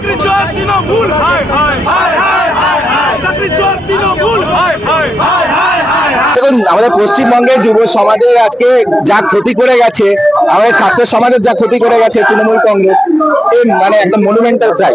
চাকরি চোর তৃণমূল চাকরি চোর তৃণমূল দেখুন, আমাদের পশ্চিমবঙ্গে যুব সমাজের আজকে যা ক্ষতি করে গেছে, আমাদের ছাত্র সমাজের যা ক্ষতি করে গেছে তৃণমূল কংগ্রেস মানে একদম মনুমেন্টাল ক্রাই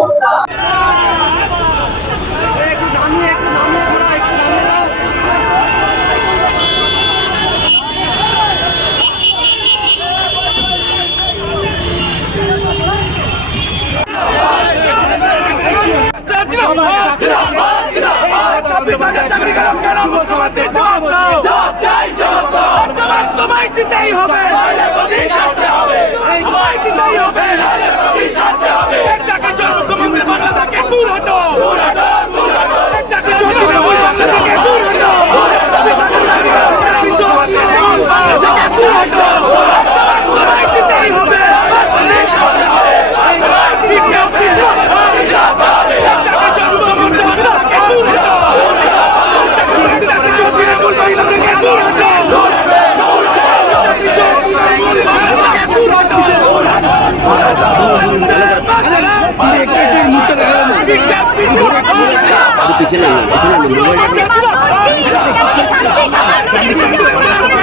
জবাব তোমায় দিতেই হবে। তোমায় দিতেই হবে। 最近的一个我们。的你量是八公斤然后最长最